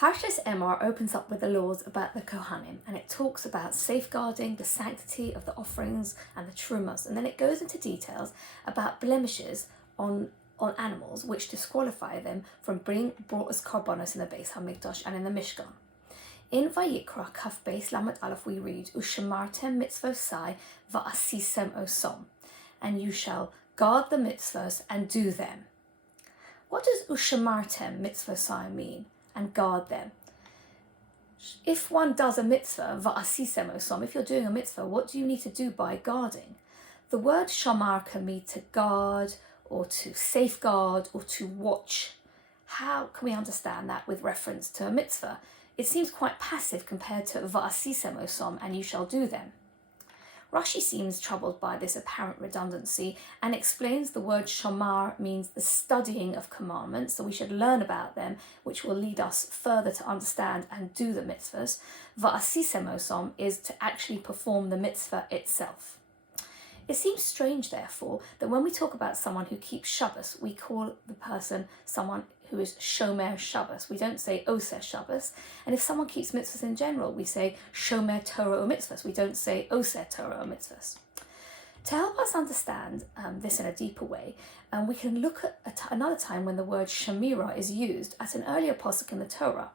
Parshas Emor opens up with the laws about the Kohanim, and it talks about safeguarding the sanctity of the offerings and the trumas, and then it goes into details about blemishes on animals which disqualify them from being brought as korbanos in the Beis HaMikdash and in the Mishkan. In Vayikra Kaf Beis Lamed Aleph we read, Ushamartem mitzvosai va'asisem osom, and you shall guard the mitzvos and do them. What does Ushamartem mitzvosai mean, and guard them? If one does a mitzvah, va'asisem osom, if you're doing a mitzvah, what do you need to do by guarding? The word shamar can mean to guard, or to safeguard, or to watch. How can we understand that with reference to a mitzvah? It seems quite passive compared to va'asisem osom, and you shall do them. Rashi seems troubled by this apparent redundancy and explains the word shamar means the studying of commandments, so we should learn about them, which will lead us further to understand and do the mitzvahs. Va'asisem osom is to actually perform the mitzvah itself. It seems strange, therefore, that when we talk about someone who keeps Shabbos, we call the person someone who is Shomer Shabbos. We don't say Oseh Shabbos. And if someone keeps mitzvahs in general, we say Shomer Torah or mitzvahs. We don't say Oseh Torah or mitzvahs. To help us understand this in a deeper way, we can look at another time when the word Shemira is used at an earlier pasuk in the Torah.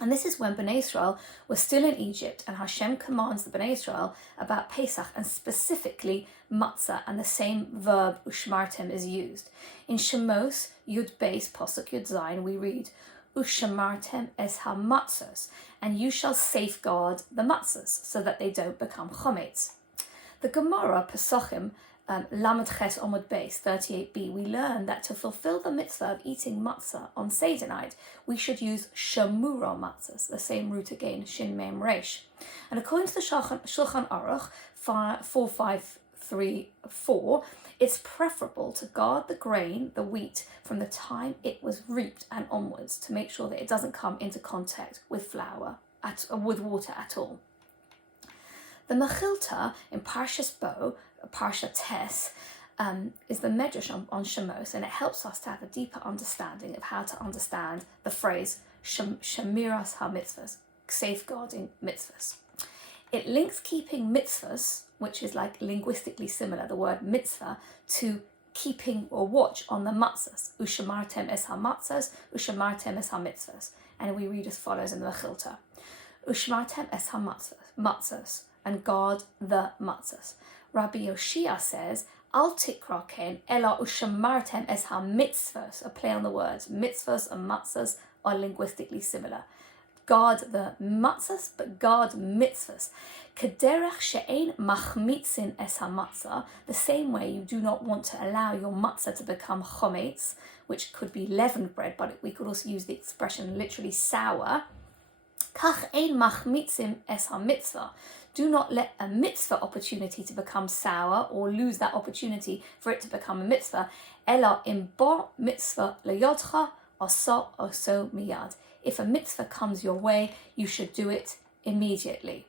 And this is when Bnei Israel were still in Egypt, and Hashem commands the Bnei Israel about Pesach, and specifically matzah, and the same verb ushmartem is used. In Shemos Yud Beis Pasuk Yud Zayin we read Ushamartem es ha-matzos, and you shall safeguard the matzahs so that they don't become chometz. The Gemara Pesachim Lamed Ches Omud Beis 38b, we learn that to fulfill the mitzvah of eating matzah on Seder night, we should use shamura matzahs, the same root again, shin mem resh. And according to the Shulchan Aruch 4534, it's preferable to guard the grain, the wheat, from the time it was reaped and onwards to make sure that it doesn't come into contact with with water at all. The Mechilta in Parshas Bo, Parsha Tes, is the medrash on Shemos, and it helps us to have a deeper understanding of how to understand the phrase Shemiras ha-mitzvahs, safeguarding mitzvahs. It links keeping mitzvahs, which is like linguistically similar, the word mitzvah, to keeping or watch on the matzahs. Ushamartem es ha-matzahs, ushamartem es ha-mitzvahs. And we read as follows in the Mechilta. Ushamartem es ha-matzahs, and guard the matzahs. Rabbi Yoshia says, Al tikra ken ela ushamartem es ha-mitzvos, a play on the words. Mitzvos and matzahs are linguistically similar. Guard the matzahs, but guard mitzvahs. Kederech she'ein machmitzin es ha-matzah, the same way you do not want to allow your matzah to become chometz, which could be leavened bread, but we could also use the expression literally sour. Kach ein machmitzin es ha-mitzvah. Do not let a mitzvah opportunity to become sour or lose that opportunity for it to become a mitzvah. Ela im bo mitzvah leyodcha asa oso miyad. If a mitzvah comes your way, you should do it immediately.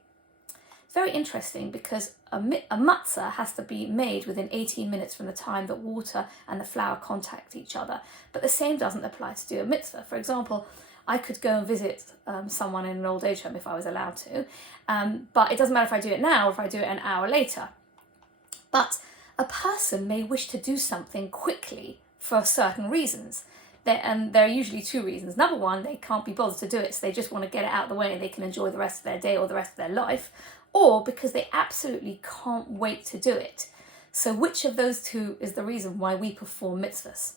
It's very interesting because a matzah has to be made within 18 minutes from the time that water and the flour contact each other. But the same doesn't apply to do a mitzvah. For example, I could go and visit someone in an old age home if I was allowed to, but it doesn't matter if I do it now or if I do it an hour later. But a person may wish to do something quickly for certain reasons. There are usually two reasons. Number one, they can't be bothered to do it, so they just want to get it out of the way and they can enjoy the rest of their day or the rest of their life, or because they absolutely can't wait to do it. So which of those two is the reason why we perform mitzvahs?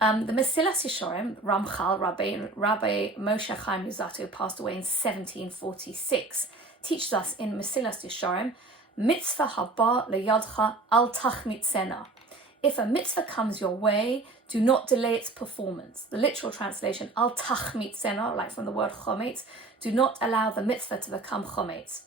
The Mesilas Yesharim, Ramchal, Rabbi Moshe Chaim Luzzatto, who passed away in 1746, teaches us in Mesilas Yesharim, Mitzvah haba leyadcha al tachmitzena. If a mitzvah comes your way, do not delay its performance. The literal translation, al tachmitzena, like from the word chometz, do not allow the mitzvah to become chometz.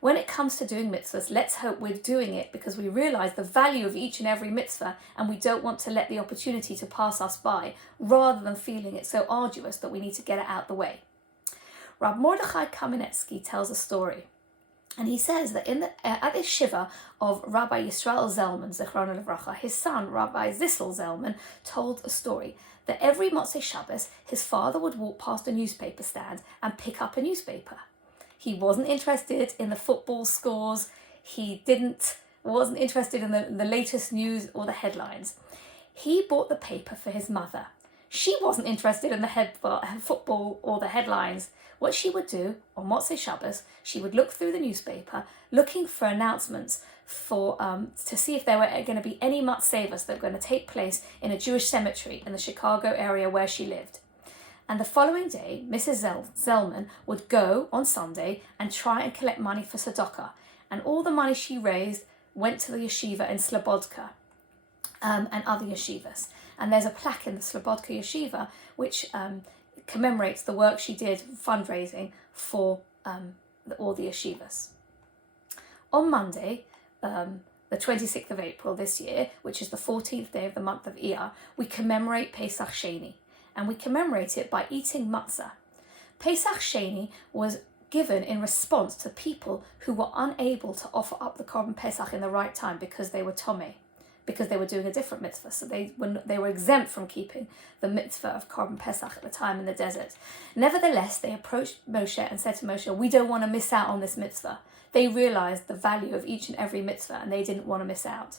When it comes to doing mitzvahs, let's hope we're doing it because we realize the value of each and every mitzvah and we don't want to let the opportunity to pass us by, rather than feeling it so arduous that we need to get it out the way. Rab Mordechai Kamenetsky tells a story. And he says that at this shiva of Rabbi Yisrael Zalman, Zichrono Livracha, his son, Rabbi Zissel Zalman, told a story that every Motzei Shabbos, his father would walk past a newspaper stand and pick up a newspaper. He wasn't interested in the football scores. He wasn't interested in the latest news or the headlines. He bought the paper for his mother. She wasn't interested in the football or the headlines. What she would do on Motzei Shabbos, she would look through the newspaper, looking for announcements to see if there were going to be any mitzvos that were going to take place in a Jewish cemetery in the Chicago area where she lived. And the following day, Mrs. Zellman would go on Sunday and try and collect money for tzedakah. And all the money she raised went to the yeshiva in Slobodka and other yeshivas. And there's a plaque in the Slobodka yeshiva which commemorates the work she did fundraising for all the yeshivas. On Monday, the 26th of April this year, which is the 14th day of the month of Iyar, we commemorate Pesach Sheini, and we commemorate it by eating matzah. Pesach Sheini was given in response to people who were unable to offer up the Korban Pesach in the right time because they were Tomei, because they were doing a different mitzvah. So they were exempt from keeping the mitzvah of Korban Pesach at the time in the desert. Nevertheless, they approached Moshe and said to Moshe, we don't want to miss out on this mitzvah. They realized the value of each and every mitzvah and they didn't want to miss out.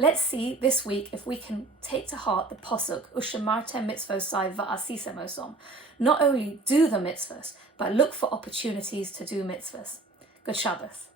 Let's see this week if we can take to heart the posuk, Ushamartem mitzvosai va'asisem osom. Not only do the mitzvahs, but look for opportunities to do mitzvahs. Good Shabbos.